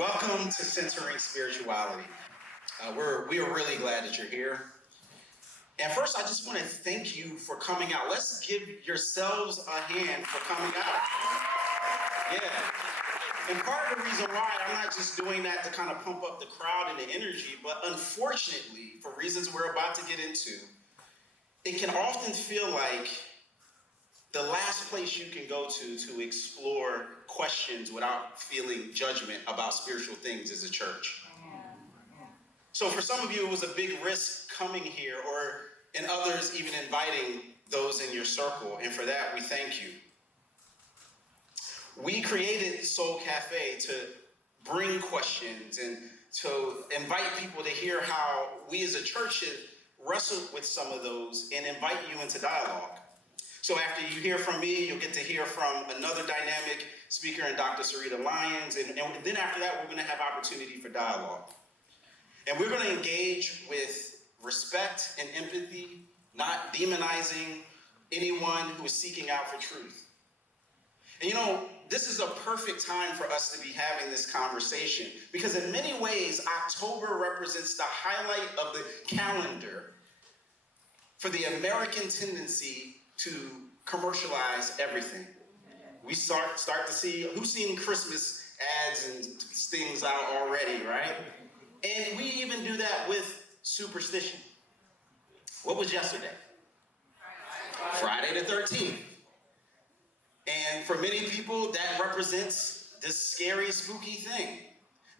Welcome to Centering Spirituality. We are really glad that you're here. And first, I just want to thank you for coming out. Let's give yourselves a hand for coming out. Yeah. And part of the reason why I'm not just doing that to kind of pump up the crowd and the energy, but unfortunately, for reasons we're about to get into, it can often feel like the last place you can go to explore questions without feeling judgment about spiritual things is a church. So for some of you, it was a big risk coming here, and others even inviting those in your circle. And for that, we thank you. We created Soul Cafe to bring questions and to invite people to hear how we as a church should wrestle with some of those and invite you into dialogue. So after you hear from me, you'll get to hear from another dynamic speaker in Dr. Sarita Lyons. And then after that, we're going to have opportunity for dialogue. And we're going to engage with respect and empathy, not demonizing anyone who is seeking out for truth. And this is a perfect time for us to be having this conversation because in many ways, October represents the highlight of the calendar for the American tendency to commercialize everything. We start to see, who's seen Christmas ads and things out already, right? And we even do that with superstition. What was yesterday? Friday the 13th. And for many people, that represents this scary, spooky thing.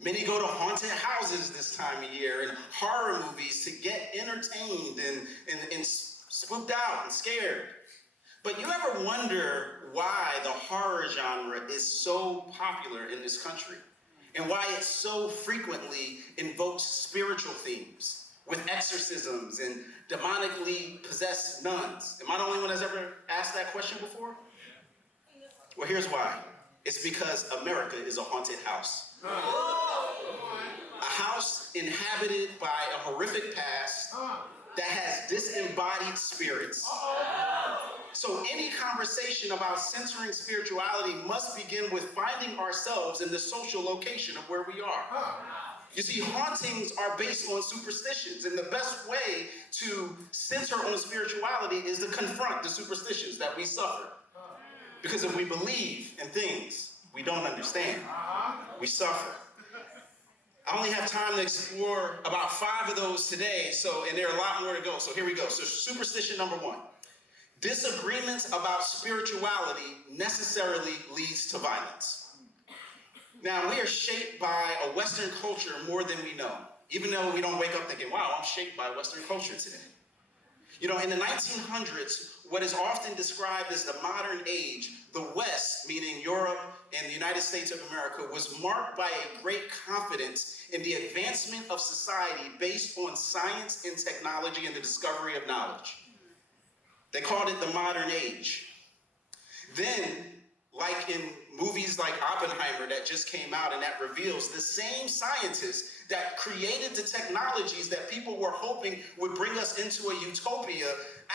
Many go to haunted houses this time of year and horror movies to get entertained and spooked out and scared. But you ever wonder why the horror genre is so popular in this country and why it so frequently invokes spiritual themes with exorcisms and demonically possessed nuns? Am I the only one that's ever asked that question before? Well, here's why. It's because America is a haunted house. A house inhabited by a horrific past that has disembodied spirits. So any conversation about centering spirituality must begin with finding ourselves in the social location of where we are. You see, hauntings are based on superstitions, and the best way to center on spirituality is to confront the superstitions that we suffer. Because if we believe in things we don't understand, we suffer. I only have time to explore about 5 of those today, and there are a lot more to go. So here we go. So superstition number 1. Disagreements about spirituality necessarily leads to violence. Now, we are shaped by a Western culture more than we know, even though we don't wake up thinking, wow, I'm shaped by Western culture today. In the 1900s, what is often described as the modern age, the West, meaning Europe and the United States of America, was marked by a great confidence in the advancement of society based on science and technology and the discovery of knowledge. They called it the modern age. Then, like in movies like Oppenheimer that just came out and that reveals the same scientists that created the technologies that people were hoping would bring us into a utopia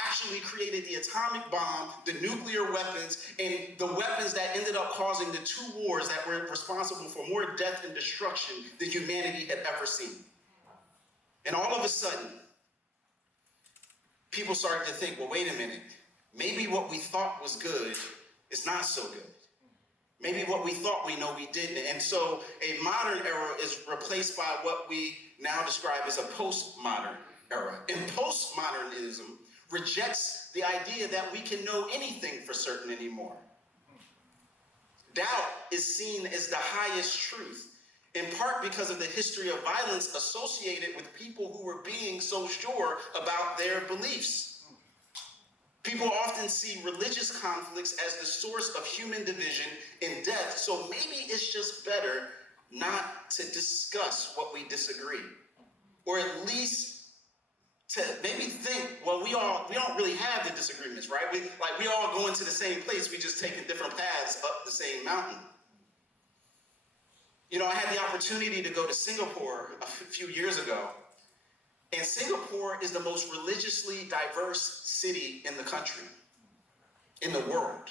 actually created the atomic bomb, the nuclear weapons, and the weapons that ended up causing the 2 wars that were responsible for more death and destruction than humanity had ever seen. And all of a sudden, people started to think, well, wait a minute, maybe what we thought was good is not so good. Maybe what we thought we know we didn't. And so a modern era is replaced by what we now describe as a postmodern era. And postmodernism rejects the idea that we can know anything for certain anymore. Doubt is seen as the highest truth, in part because of the history of violence associated with people who were being so sure about their beliefs. People often see religious conflicts as the source of human division and death, so maybe it's just better not to discuss what we disagree. Or at least to maybe think, well, we don't really have the disagreements, right? We all go into the same place, we just taking different paths up the same mountain. I had the opportunity to go to Singapore a few years ago. And Singapore is the most religiously diverse city in the country, in the world.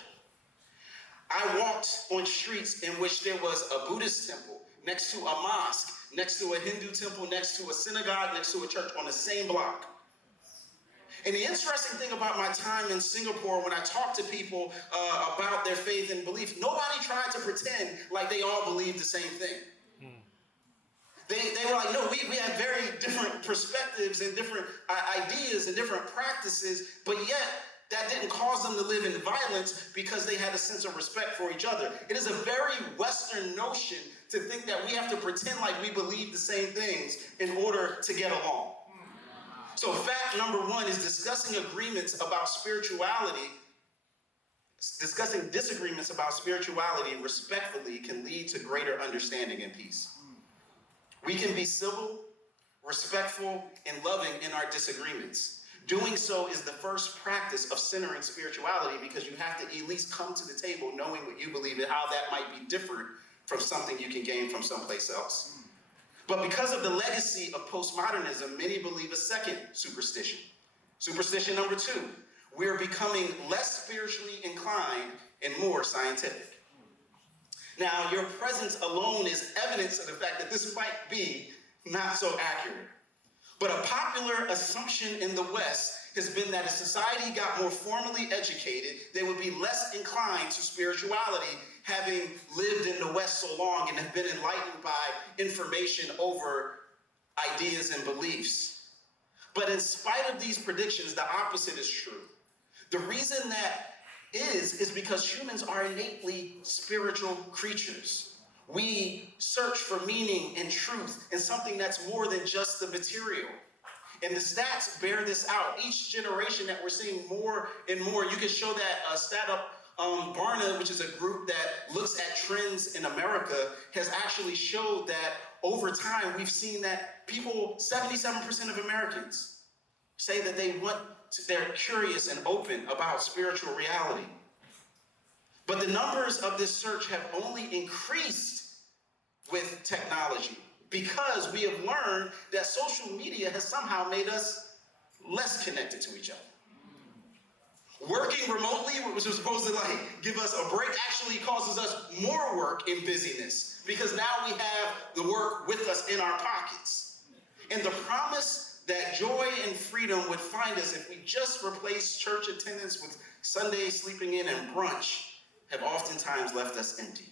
I walked on streets in which there was a Buddhist temple, next to a mosque, next to a Hindu temple, next to a synagogue, next to a church on the same block. And the interesting thing about my time in Singapore, when I talked to people about their faith and belief, nobody tried to pretend like they all believed the same thing. They were like, no, we have very different perspectives and different ideas and different practices, but yet that didn't cause them to live in violence because they had a sense of respect for each other. It is a very Western notion to think that we have to pretend like we believe the same things in order to get along. So fact number one is discussing disagreements about spirituality respectfully can lead to greater understanding and peace. We can be civil, respectful, and loving in our disagreements. Doing so is the first practice of centering spirituality because you have to at least come to the table knowing what you believe and how that might be different from something you can gain from someplace else. But because of the legacy of postmodernism, many believe a second superstition. Superstition number two, we're becoming less spiritually inclined and more scientific. Now, your presence alone is evidence of the fact that this might be not so accurate. But a popular assumption in the West has been that as society got more formally educated, they would be less inclined to spirituality, having lived in the West so long and have been enlightened by information over ideas and beliefs. But in spite of these predictions, the opposite is true. The reason that is because humans are innately spiritual creatures. We search for meaning and truth and something that's more than just the material. And the stats bear this out. Each generation that we're seeing more and more, you can show that stat up. Barna, which is a group that looks at trends in America, has actually showed that over time we've seen that 77% of Americans say that they're curious and open about spiritual reality. But the numbers of this search have only increased with technology because we have learned that social media has somehow made us less connected to each other. Working remotely, which was supposed to give us a break, actually causes us more work in busyness because now we have the work with us in our pockets. And the promise that joy and freedom would find us if we just replace church attendance with Sunday sleeping in and brunch have oftentimes left us empty.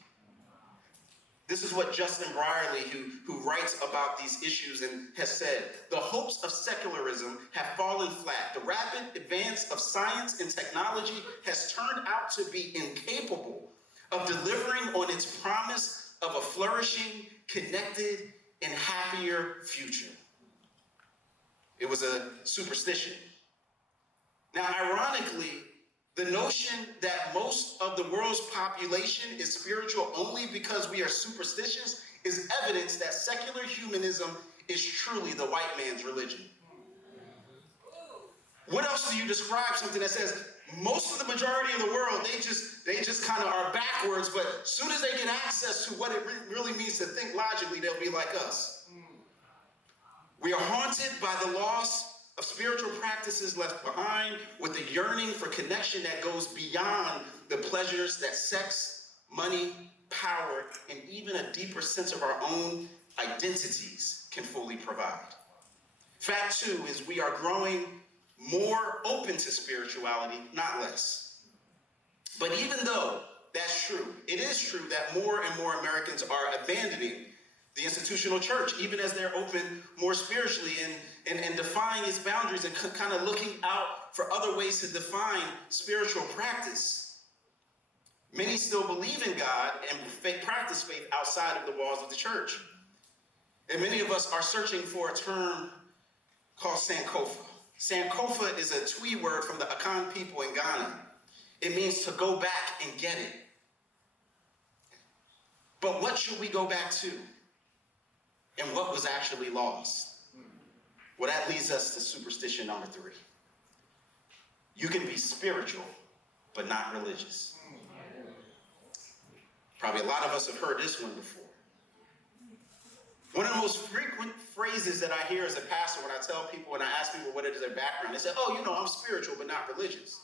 This is what Justin Brierley, who writes about these issues and has said, the hopes of secularism have fallen flat. The rapid advance of science and technology has turned out to be incapable of delivering on its promise of a flourishing, connected, and happier future. It was a superstition. Now, ironically, the notion that most of the world's population is spiritual only because we are superstitious is evidence that secular humanism is truly the white man's religion. What else do you describe something that says most of the majority of the world, they just kind of are backwards, but as soon as they get access to what it really means to think logically, they'll be like us. We are haunted by the loss of spiritual practices left behind with a yearning for connection that goes beyond the pleasures that sex, money, power, and even a deeper sense of our own identities can fully provide. Fact two is we are growing more open to spirituality, not less. But even though that's true, it is true that more and more Americans are abandoning the institutional church, even as they're open more spiritually and defying its boundaries and kind of looking out for other ways to define spiritual practice. Many still believe in God and practice faith outside of the walls of the church. And many of us are searching for a term called Sankofa. Sankofa is a Twi word from the Akan people in Ghana. It means to go back and get it. But what should we go back to? And what was actually lost? Well, that leads us to superstition number three. You can be spiritual, but not religious. Probably a lot of us have heard this one before. One of the most frequent phrases that I hear as a pastor when I tell people and I ask people what is their background, they say, I'm spiritual, but not religious.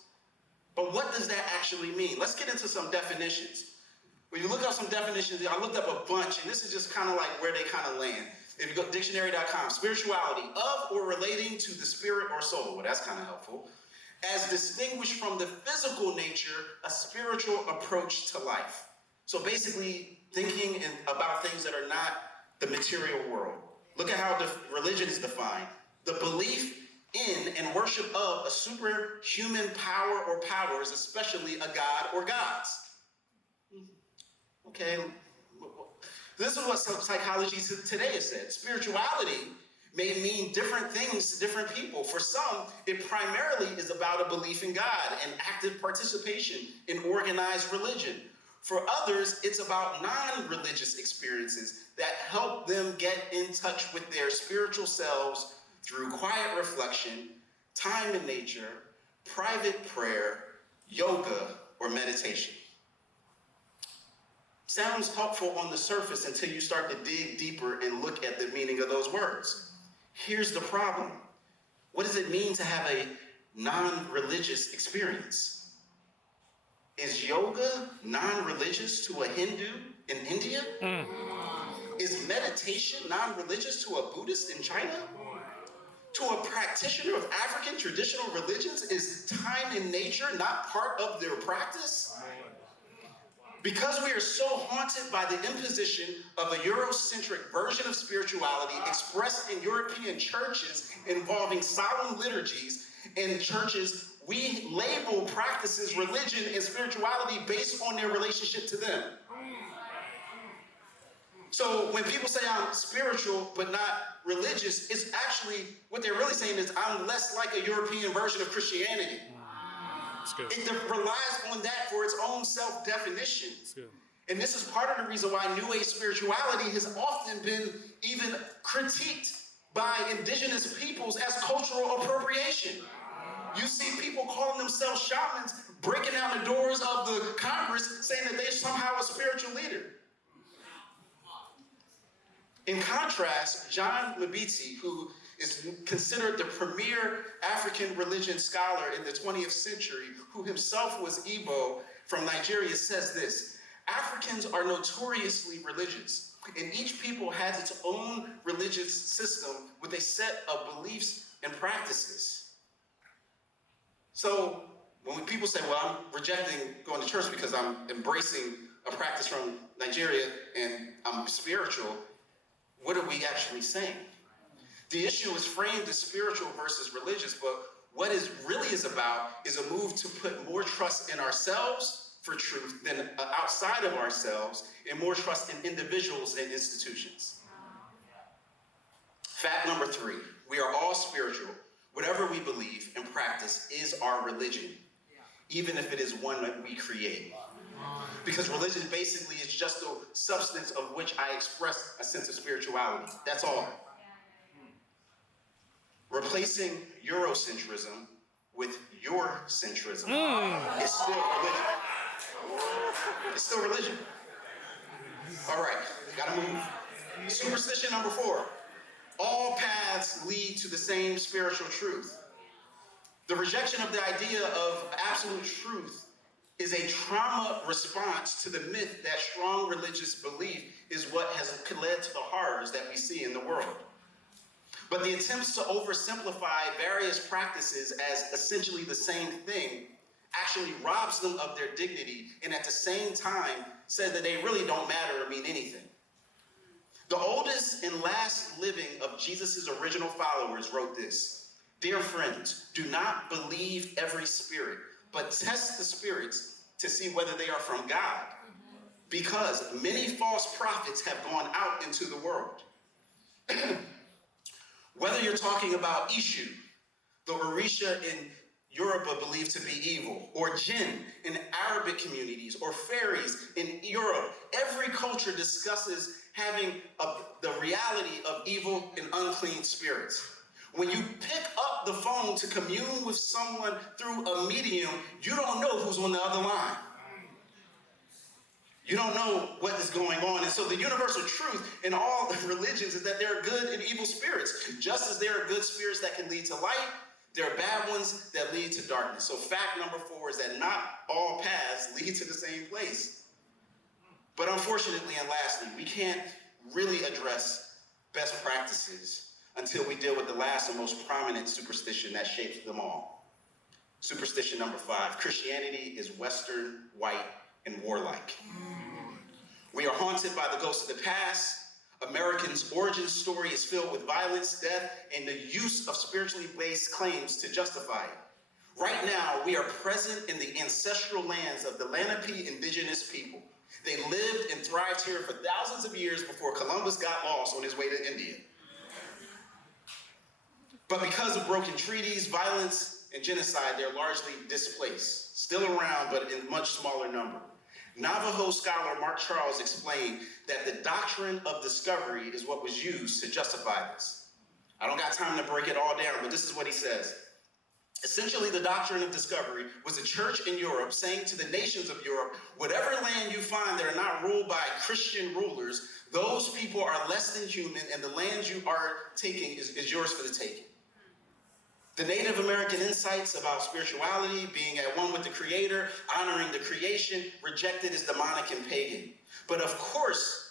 But what does that actually mean? Let's get into some definitions. When you look up some definitions, I looked up a bunch, and this is just kind of like where they kind of land. If you go to dictionary.com, spirituality, of or relating to the spirit or soul. Well, that's kind of helpful. As distinguished from the physical nature, a spiritual approach to life. So basically, thinking about things that are not the material world. Look at how religion is defined. The belief in and worship of a superhuman power or powers, especially a god or gods. Okay, this is what psychology today has said. Spirituality may mean different things to different people. For some, it primarily is about a belief in God and active participation in organized religion. For others, it's about non-religious experiences that help them get in touch with their spiritual selves through quiet reflection, time in nature, private prayer, yoga, or meditation. Sounds helpful on the surface until you start to dig deeper and look at the meaning of those words. Here's the problem. What does it mean to have a non-religious experience? Is yoga non-religious to a Hindu in India? Is meditation non-religious to a Buddhist in China? To a practitioner of African traditional religions, is time in nature not part of their practice? Because we are so haunted by the imposition of a Eurocentric version of spirituality expressed in European churches involving solemn liturgies and churches, we label practices, religion, and spirituality based on their relationship to them. So when people say I'm spiritual but not religious, it's actually, what they're really saying is I'm less like a European version of Christianity. It relies on that for its own self-definition. And this is part of the reason why New Age spirituality has often been even critiqued by indigenous peoples as cultural appropriation. You see people calling themselves shamans, breaking down the doors of the Congress, saying that they're somehow a spiritual leader. In contrast, John Mbiti, who is considered the premier African religion scholar in the 20th century, who himself was Igbo from Nigeria, says this: Africans are notoriously religious, and each people has its own religious system with a set of beliefs and practices. So when people say, well, I'm rejecting going to church because I'm embracing a practice from Nigeria and I'm spiritual, what are we actually saying? The issue is framed as spiritual versus religious, but what it really is about is a move to put more trust in ourselves for truth than outside of ourselves, and more trust in individuals and institutions. Fact number 3, we are all spiritual. Whatever we believe and practice is our religion, even if it is one that we create. Because religion basically is just the substance of which I express a sense of spirituality. That's all. Replacing Eurocentrism with your centrism is still religion. It's still religion. All right, gotta move. Superstition number 4. All paths lead to the same spiritual truth. The rejection of the idea of absolute truth is a trauma response to the myth that strong religious belief is what has led to the horrors that we see in the world. But the attempts to oversimplify various practices as essentially the same thing actually robs them of their dignity, and at the same time says that they really don't matter or mean anything. The oldest and last living of Jesus' original followers wrote this: Dear friends, do not believe every spirit, but test the spirits to see whether they are from God, because many false prophets have gone out into the world. Whether you're talking about Ishu, the Orisha in Europe are believed to be evil, or jinn in Arabic communities, or fairies in Europe, every culture discusses having the reality of evil and unclean spirits. When you pick up the phone to commune with someone through a medium, you don't know who's on the other line. You don't know what is going on. And so the universal truth in all religions is that there are good and evil spirits. Just as there are good spirits that can lead to light, there are bad ones that lead to darkness. So fact number 4 is that not all paths lead to the same place. But unfortunately and lastly, we can't really address best practices until we deal with the last and most prominent superstition that shapes them all. Superstition number 5, Christianity is Western, white, and warlike. We are haunted by the ghosts of the past. Americans' origin story is filled with violence, death, and the use of spiritually based claims to justify it. Right now, we are present in the ancestral lands of the Lenape indigenous people. They lived and thrived here for thousands of years before Columbus got lost on his way to India. But because of broken treaties, violence, and genocide, they're largely displaced, still around, but in much smaller number. Navajo scholar Mark Charles explained that the doctrine of discovery is what was used to justify this. I don't got time to break it all down, but this is what he says. Essentially, the doctrine of discovery was a church in Europe saying to the nations of Europe, whatever land you find that are not ruled by Christian rulers, those people are less than human, and the land you are taking is yours for the taking. The Native American insights about spirituality, being at one with the Creator, honoring the creation, rejected as demonic and pagan. But of course,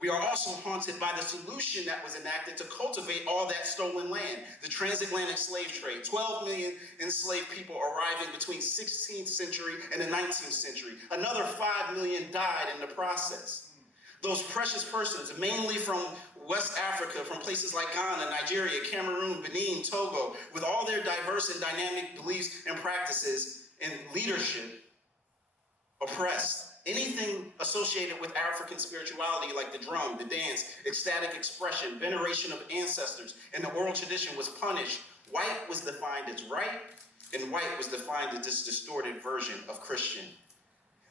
we are also haunted by the solution that was enacted to cultivate all that stolen land, the transatlantic slave trade. 12 million enslaved people arriving between 16th century and the 19th century. Another 5 million died in the process. Those precious persons, mainly from West Africa, from places like Ghana, Nigeria, Cameroon, Benin, Togo, with all their diverse and dynamic beliefs and practices and leadership, oppressed. Anything associated with African spirituality, like the drum, the dance, ecstatic expression, veneration of ancestors, and the oral tradition was punished. White was defined as right, and white was defined as this distorted version of Christian.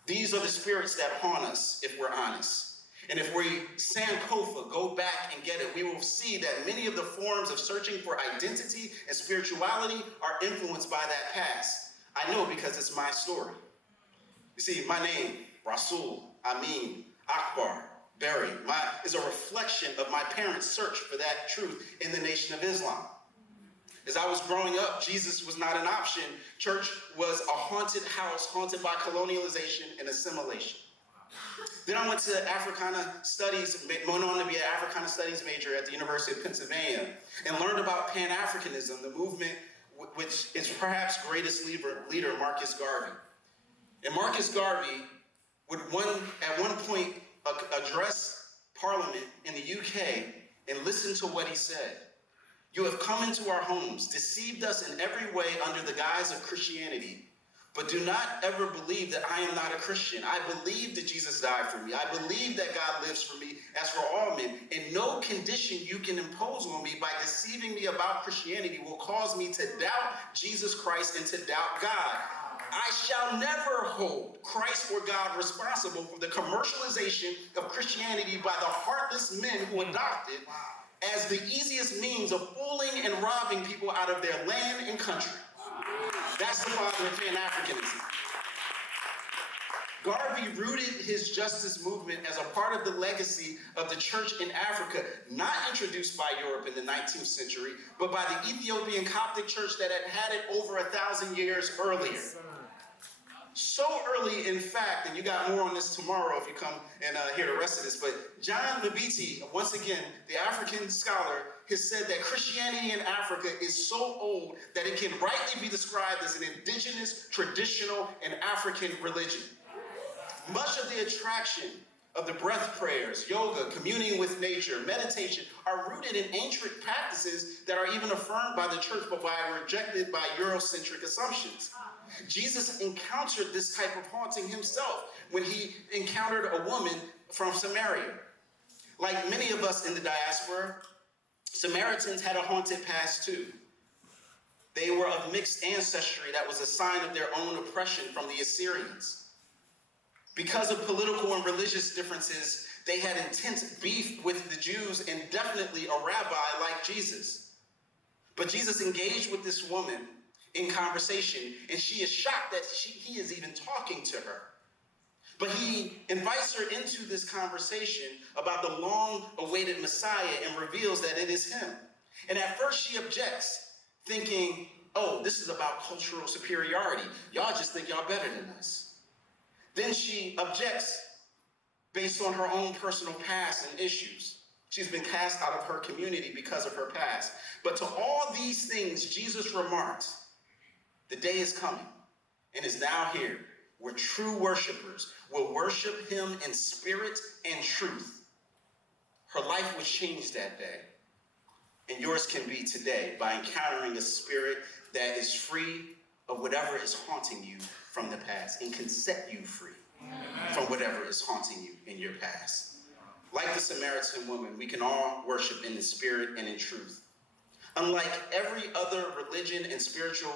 These are the spirits that haunt us, if we're honest. And if we Sankofa, go back and get it, we will see that many of the forms of searching for identity and spirituality are influenced by that past. I know because it's my story. You see, my name, Rasool, Amin, Akbar, Berry, is a reflection of my parents' search for that truth in the Nation of Islam. As I was growing up, Jesus was not an option. Church was a haunted house, haunted by colonialization and assimilation. Then I went to Africana Studies, went on to be an Africana Studies major at the University of Pennsylvania, and learned about Pan-Africanism, the movement which its perhaps greatest leader, Marcus Garvey. And Marcus Garvey would at one point address Parliament in the UK and listen to what he said. You have come into our homes, deceived us in every way under the guise of Christianity, but do not ever believe that I am not a Christian. I believe that Jesus died for me. I believe that God lives for me as for all men. And no condition you can impose on me by deceiving me about Christianity will cause me to doubt Jesus Christ and to doubt God. I shall never hold Christ or God responsible for the commercialization of Christianity by the heartless men who adopt it as the easiest means of fooling and robbing people out of their land and country. That's the father of Pan-Africanism. Garvey rooted his justice movement as a part of the legacy of the church in Africa, not introduced by Europe in the 19th century, but by the Ethiopian Coptic church that had it over 1,000 years earlier. So early, in fact, and you got more on this tomorrow if you come and hear the rest of this, but John Mbiti, once again, the African scholar, has said that Christianity in Africa is so old that it can rightly be described as an indigenous, traditional, and African religion. Much of the attraction of the breath prayers, yoga, communing with nature, meditation are rooted in ancient practices that are even affirmed by the church but rejected by Eurocentric assumptions. Jesus encountered this type of haunting himself when he encountered a woman from Samaria. Like many of us in the diaspora, Samaritans had a haunted past too. They were of mixed ancestry that was a sign of their own oppression from the Assyrians. Because of political and religious differences, they had intense beef with the Jews and definitely a rabbi like Jesus. But Jesus engaged with this woman in conversation, and she is shocked that he is even talking to her. But he invites her into this conversation about the long-awaited Messiah and reveals that it is him. And at first she objects, thinking, oh, this is about cultural superiority. Y'all just think y'all better than us. Then she objects based on her own personal past and issues. She's been cast out of her community because of her past. But to all these things, Jesus remarked, the day is coming and is now here where true worshipers will worship him in spirit and truth. Her life was changed that day, and yours can be today by encountering a spirit that is free of whatever is haunting you from the past and can set you free from whatever is haunting you in your past. Like the Samaritan woman, we can all worship in the spirit and in truth. Unlike every other religion and spiritual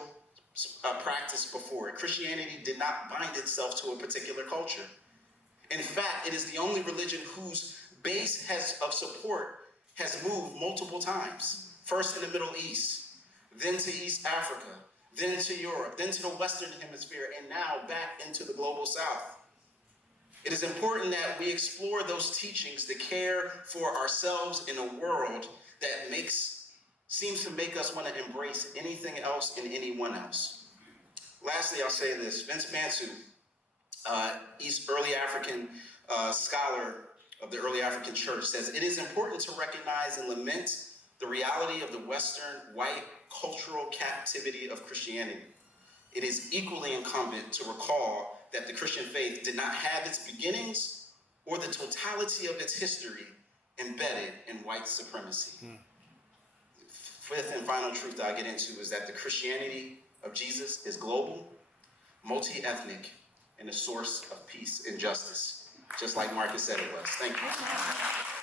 practice before it, Christianity did not bind itself to a particular culture. In fact, it is the only religion whose base of support has moved multiple times. First in the Middle East, then to East Africa, then to Europe, then to the Western Hemisphere, and now back into the global South. It is important that we explore those teachings to care for ourselves in a world that seems to make us want to embrace anything else and anyone else. Lastly, I'll say this. Vince Mansu, early African scholar of the early African church, says, it is important to recognize and lament the reality of the Western white cultural captivity of Christianity. It is equally incumbent to recall that the Christian faith did not have its beginnings or the totality of its history embedded in white supremacy. Fifth and final truth that I get into is that the Christianity of Jesus is global, multi-ethnic, and a source of peace and justice, just like Marcus said it was. Thank you.